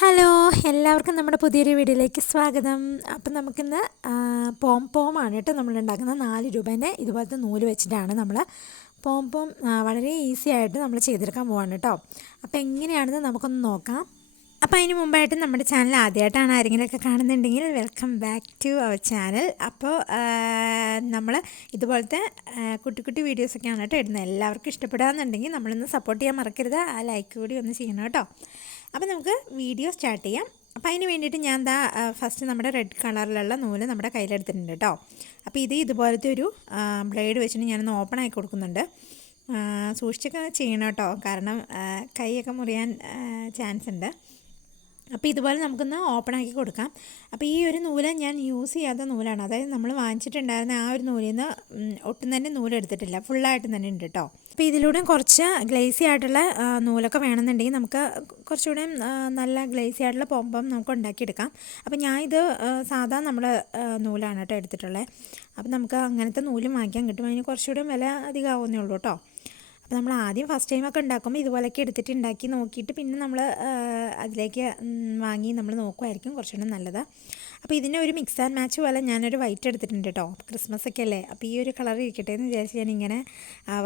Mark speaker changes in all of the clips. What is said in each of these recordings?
Speaker 1: Hello എല്ലാവർക്കും നമ്മുടെ പുതിയൊരു വീഡിയോയിലേക്ക് സ്വാഗതം. അപ്പം നമുക്കിന്ന് പോം പോമാണ് കേട്ടോ നമ്മൾ ഉണ്ടാക്കുന്ന നാല് രൂപേനെ ഇതുപോലത്തെ നൂൽ വെച്ചിട്ടാണ് നമ്മൾ പോം പോം വളരെ ഈസി ആയിട്ട് നമ്മൾ ചെയ്തെടുക്കാൻ പോവാണ് കേട്ടോ. അപ്പോൾ എങ്ങനെയാണെന്ന് നമുക്കൊന്ന് നോക്കാം. അപ്പോൾ അതിന് മുമ്പായിട്ട് നമ്മുടെ ചാനൽ ആദ്യമായിട്ടാണ് ആരെങ്കിലുമൊക്കെ കാണുന്നുണ്ടെങ്കിൽ welcome back to our channel അപ്പോൾ നമ്മൾ ഇതുപോലത്തെ കുട്ടി കുട്ടി വീഡിയോസൊക്കെയാണ് കേട്ടോ ഇടുന്നത്. എല്ലാവർക്കും ഇഷ്ടപ്പെടാമെന്നുണ്ടെങ്കിൽ നമ്മളൊന്ന് സപ്പോർട്ട് ചെയ്യാൻ മറക്കരുത്. ആ ലൈക്ക് കൂടി ഒന്ന് ചെയ്യണം കേട്ടോ. അപ്പോൾ നമുക്ക് വീഡിയോ സ്റ്റാർട്ട് ചെയ്യാം. അപ്പോൾ അതിന് വേണ്ടിയിട്ട് ഞാൻ എന്താ ഫസ്റ്റ് നമ്മുടെ റെഡ് കളറിലുള്ള നൂൽ നമ്മുടെ കയ്യിലെടുത്തിട്ടുണ്ട് കേട്ടോ അപ്പോൾ ഇത് ഇതുപോലത്തെ ഒരു ബ്ലേഡ് വെച്ചിട്ട് ഞാനൊന്ന് ഓപ്പൺ ആക്കി കൊടുക്കുന്നുണ്ട്. സൂക്ഷിച്ചൊക്കെ ചെയ്യണം കേട്ടോ കാരണം കൈയൊക്കെ മുറിയാൻ ചാൻസ് ഉണ്ട്. അപ്പോൾ ഇതുപോലെ നമുക്കൊന്ന് ഓപ്പൺ ആക്കി കൊടുക്കാം. അപ്പോൾ ഈ ഒരു നൂൽ ഞാൻ യൂസ് ചെയ്യാത്ത നൂലാണ്. അതായത് നമ്മൾ വാങ്ങിച്ചിട്ടുണ്ടായിരുന്ന ആ ഒരു നൂലിൽ നിന്ന് ഒട്ടും തന്നെ നൂലെടുത്തിട്ടില്ല ഫുള്ളായിട്ട് തന്നെ ഉണ്ട് കേട്ടോ അപ്പോൾ ഇതിലൂടെ കുറച്ച് ഗ്ലേസി ആയിട്ടുള്ള നൂലൊക്കെ വേണമെന്നുണ്ടെങ്കിൽ നമുക്ക് കുറച്ചുകൂടെ നല്ല ഗ്ലേസി ആയിട്ടുള്ള പോമ്പം നമുക്ക് ഉണ്ടാക്കിയെടുക്കാം. അപ്പോൾ ഞാൻ ഇത് സാധാ നമ്മൾ നൂലാണ് കേട്ടോ എടുത്തിട്ടുള്ളത് അപ്പോൾ നമുക്ക് അങ്ങനത്തെ നൂലും വാങ്ങിക്കാൻ കിട്ടും. അതിന് കുറച്ചുകൂടെ വില അധികമാവുന്നേ ഉള്ളൂ കേട്ടോ നമ്മൾ ആദ്യം ഫസ്റ്റ് ടൈമൊക്കെ ഉണ്ടാക്കുമ്പോൾ ഇതുപോലെയൊക്കെ എടുത്തിട്ട് ഉണ്ടാക്കി നോക്കിയിട്ട് പിന്നെ നമ്മൾ അതിലേക്ക് വാങ്ങി നമ്മൾ നോക്കുമായിരിക്കും കുറച്ചുകൂടെ നല്ലത്. അപ്പോൾ ഇതിന്റെ ഒരു മിക്സ് ആൻഡ് മാച്ച് പോലെ ഞാനൊരു വൈറ്റ് എടുത്തിട്ടുണ്ട് കേട്ടോ. ക്രിസ്മസ് ഒക്കെ അല്ലേ? അപ്പോൾ ഈ ഒരു കളർ ഇരിക്കട്ടെ എന്ന് വിചാരിച്ച് ഞാനിങ്ങനെ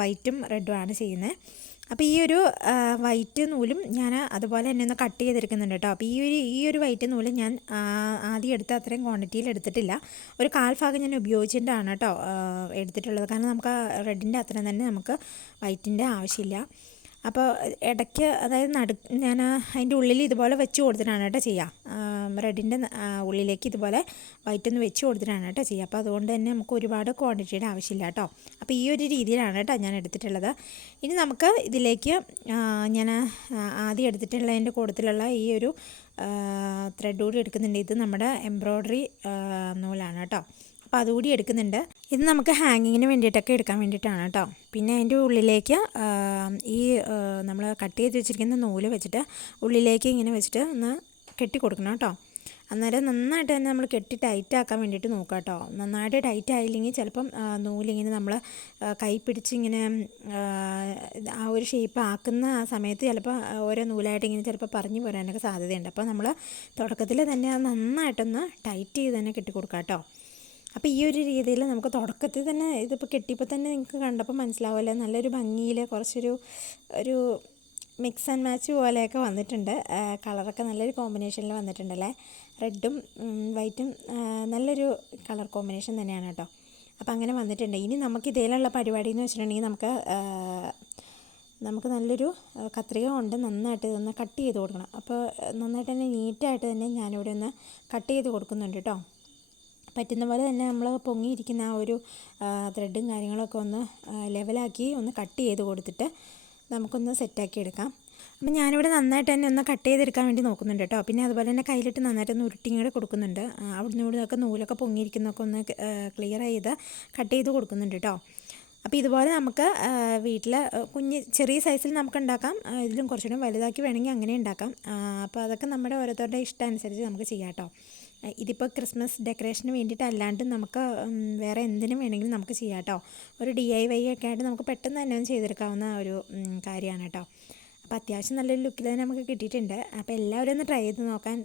Speaker 1: വൈറ്റും റെഡും ആണ് ചെയ്യുന്നത്. അപ്പോൾ ഈ ഒരു വൈറ്റ് നൂലും ഞാൻ അതുപോലെ തന്നെ ഒന്ന് കട്ട് ചെയ്തെടുക്കുന്നുണ്ട് കേട്ടോ. അപ്പോൾ ഈ ഒരു ഈ ഒരു വൈറ്റ് നൂൽ ഞാൻ ആദ്യം എടുത്ത അത്രയും ക്വാണ്ടിറ്റിയിൽ എടുത്തിട്ടില്ല. ഒരു കാൽ ഭാഗം ഞാൻ ഉപയോഗിച്ചിട്ടാണ് കേട്ടോ എടുത്തിട്ടുള്ളത്. കാരണം നമുക്ക് റെഡിന്റെ അത്രയും തന്നെ നമുക്ക് വൈറ്റിന്റെ ആവശ്യമില്ല. അപ്പോൾ ഇടയ്ക്ക് അതായത് നടു ഞാൻ അതിന്റെ ഉള്ളിൽ ഇതുപോലെ വെച്ച് കൊടുത്തിട്ടാണ് കേട്ടോ ചെയ്യുക ബ്രെഡിന്റെ ഉള്ളിലേക്ക് ഇതുപോലെ വൈറ്റ് ഒന്ന് വെച്ച് കൊടുത്തിട്ടാണ് കേട്ടോ ചെയ്യുക അപ്പോൾ അതുകൊണ്ട് തന്നെ നമുക്ക് ഒരുപാട് ക്വാണ്ടിറ്റിയുടെ ആവശ്യമില്ല കേട്ടോ. അപ്പോൾ ഈ ഒരു രീതിയിലാണ് കേട്ടോ ഞാൻ എടുത്തിട്ടുള്ളത്. ഇനി നമുക്ക് ഇതിലേക്ക് ഞാൻ ആദ്യം എടുത്തിട്ടുള്ളതിന്റെ കൂട്ടത്തിലുള്ള ഈ ഒരു ത്രെഡ് കൂടി എടുക്കുന്നുണ്ട്. ഇത് നമ്മുടെ എംബ്രോയ്ഡറി നൂലാണ് കേട്ടോ. അപ്പോൾ അതുകൂടി എടുക്കുന്നുണ്ട്. ഇത് നമുക്ക് ഹാങ്ങിങ്ങിന് വേണ്ടിയിട്ടൊക്കെ എടുക്കാൻ വേണ്ടിയിട്ടാണ് കേട്ടോ. പിന്നെ അതിന്റെ ഉള്ളിലേക്ക് ഈ നമ്മൾ കട്ട് ചെയ്ത് വെച്ചിരിക്കുന്ന നൂൽ വെച്ചിട്ട് ഉള്ളിലേക്ക് ഇങ്ങനെ വെച്ചിട്ട് ഒന്ന് കെട്ടി കൊടുക്കണം കേട്ടോ. അന്നേരം നന്നായിട്ട് തന്നെ നമ്മൾ കെട്ടി ടൈറ്റ് ആക്കാൻ വേണ്ടിയിട്ട് നോക്കാം കേട്ടോ. നന്നായിട്ട് ടൈറ്റ് ആയില്ലെങ്കിൽ ചിലപ്പം നൂലിങ്ങനെ നമ്മൾ കൈ പിടിച്ചിങ്ങനെ ആ ഒരു ഷേപ്പ് ആക്കുന്ന ആ സമയത്ത് ചിലപ്പോൾ ഓരോ നൂലായിട്ട് ഇങ്ങനെ ചിലപ്പോൾ പറഞ്ഞു പോരാനൊക്കെ സാധ്യതയുണ്ട്. അപ്പോൾ നമ്മൾ തുടക്കത്തിൽ തന്നെ നന്നായിട്ടൊന്ന് ടൈറ്റ് ചെയ്ത് തന്നെ കെട്ടി കൊടുക്കാം കേട്ടോ. അപ്പോൾ ഈ ഒരു രീതിയിൽ നമുക്ക് തുടക്കത്തിൽ തന്നെ ഇതിപ്പോൾ കെട്ടിയപ്പോൾ തന്നെ നിങ്ങൾക്ക് കണ്ടപ്പോൾ മനസ്സിലാവില്ല നല്ലൊരു ഭംഗിയിൽ കുറച്ചൊരു ഒരു മിക്സ് ആൻഡ് മാച്ച് പോലെയൊക്കെ വന്നിട്ടുണ്ട്. കളറൊക്കെ നല്ലൊരു കോമ്പിനേഷനിൽ വന്നിട്ടുണ്ടല്ലേ? റെഡും വൈറ്റും നല്ലൊരു കളർ കോമ്പിനേഷൻ തന്നെയാണ് കേട്ടോ. അപ്പോൾ അങ്ങനെ വന്നിട്ടുണ്ട്. ഇനി നമുക്ക് ഇതിലുള്ള പരിപാടി എന്ന് വെച്ചിട്ടുണ്ടെങ്കിൽ നമുക്ക് നമുക്ക് നല്ലൊരു കത്രിക കൊണ്ട് നന്നായിട്ട് ഇതൊന്ന് കട്ട് ചെയ്ത് കൊടുക്കണം. അപ്പോൾ നന്നായിട്ട് തന്നെ നീറ്റായിട്ട് തന്നെ ഞാനിവിടെ ഒന്ന് കട്ട് ചെയ്ത് കൊടുക്കുന്നുണ്ട് കേട്ടോ. പറ്റുന്ന പോലെ തന്നെ നമ്മൾ പൊങ്ങിയിരിക്കുന്ന ആ ഒരു ത്രെഡും കാര്യങ്ങളൊക്കെ ഒന്ന് ലെവലാക്കി ഒന്ന് കട്ട് ചെയ്ത് കൊടുത്തിട്ട് നമുക്കൊന്ന് സെറ്റാക്കി എടുക്കാം. അപ്പം ഞാനിവിടെ നന്നായിട്ട് തന്നെ ഒന്ന് കട്ട് ചെയ്തെടുക്കാൻ വേണ്ടി നോക്കുന്നുണ്ട് കേട്ടോ. പിന്നെ അതുപോലെ തന്നെ കയ്യിലിട്ട് നന്നായിട്ട് ഒന്ന് ഉരുട്ടിയും കൂടെ കൊടുക്കുന്നുണ്ട്. അവിടുന്ന് ഇവിടെ നിന്നൊക്കെ നൂലൊക്കെ പൊങ്ങിയിരിക്കുന്നൊക്കെ ഒന്ന് ക്ലിയർ ചെയ്ത് കട്ട് ചെയ്ത് കൊടുക്കുന്നുണ്ട് കേട്ടോ. അപ്പോൾ ഇതുപോലെ നമുക്ക് വീട്ടിൽ കുഞ്ഞ് ചെറിയ സൈസിൽ നമുക്ക് ഉണ്ടാക്കാം. ഇതിലും കുറച്ചുകൂടി വലുതാക്കി വേണമെങ്കിൽ അങ്ങനെ ഉണ്ടാക്കാം. അപ്പോൾ അതൊക്കെ നമ്മുടെ ഓരോരുത്തരുടെ ഇഷ്ടം അനുസരിച്ച് നമുക്ക് ചെയ്യാം കേട്ടോ. ഇതിപ്പോൾ ക്രിസ്മസ് ഡെക്കറേഷന് വേണ്ടിയിട്ട് അല്ലാണ്ട് നമുക്ക് വേറെ എന്തിനും വേണമെങ്കിലും നമുക്ക് ചെയ്യാം കേട്ടോ. ഒരു ഡി ഐ വൈ ഒക്കെ ആയിട്ട് നമുക്ക് പെട്ടെന്ന് തന്നെ ചെയ്തെടുക്കാവുന്ന ഒരു കാര്യമാണ് കേട്ടോ. അപ്പോൾ അത്യാവശ്യം നല്ലൊരു ലുക്കിൽ തന്നെ നമുക്ക് കിട്ടിയിട്ടുണ്ട്. അപ്പോൾ എല്ലാവരും ഒന്ന് ട്രൈ ചെയ്ത് നോക്കാൻ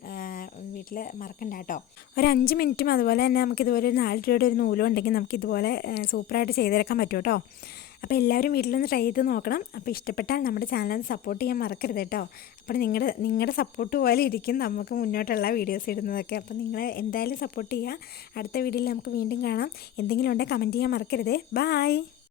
Speaker 1: വീട്ടിൽ മറക്കണ്ട കേട്ടോ. ഒരു അഞ്ച് മിനിറ്റും അതുപോലെ തന്നെ നമുക്ക് ഇതുപോലെ ഒരു നാല് രൂപയുടെ ഒരു നൂലും ഉണ്ടെങ്കിൽ നമുക്ക് ഇതുപോലെ സൂപ്പറായിട്ട് ചെയ്തെടുക്കാൻ പറ്റും കേട്ടോ. അപ്പോൾ എല്ലാവരും വീട്ടിലൊന്ന് ട്രൈ ചെയ്ത് നോക്കണം. അപ്പോൾ ഇഷ്ടപ്പെട്ടാൽ നമ്മുടെ ചാനൽ സപ്പോർട്ട് ചെയ്യാൻ മറക്കരുത് കേട്ടോ. അപ്പോൾ നിങ്ങളുടെ നിങ്ങളുടെ സപ്പോർട്ട് പോലെ ഇരിക്കും നമുക്ക് മുന്നോട്ടുള്ള വീഡിയോസ് ഇടുന്നതൊക്കെ. അപ്പോൾ നിങ്ങൾ എന്തായാലും സപ്പോർട്ട് ചെയ്യുക. അടുത്ത വീഡിയോയിൽ നമുക്ക് വീണ്ടും കാണാം. എന്തെങ്കിലും ഉണ്ടെങ്കിൽ കമന്റ് ചെയ്യാൻ മറക്കരുത്. ബായ്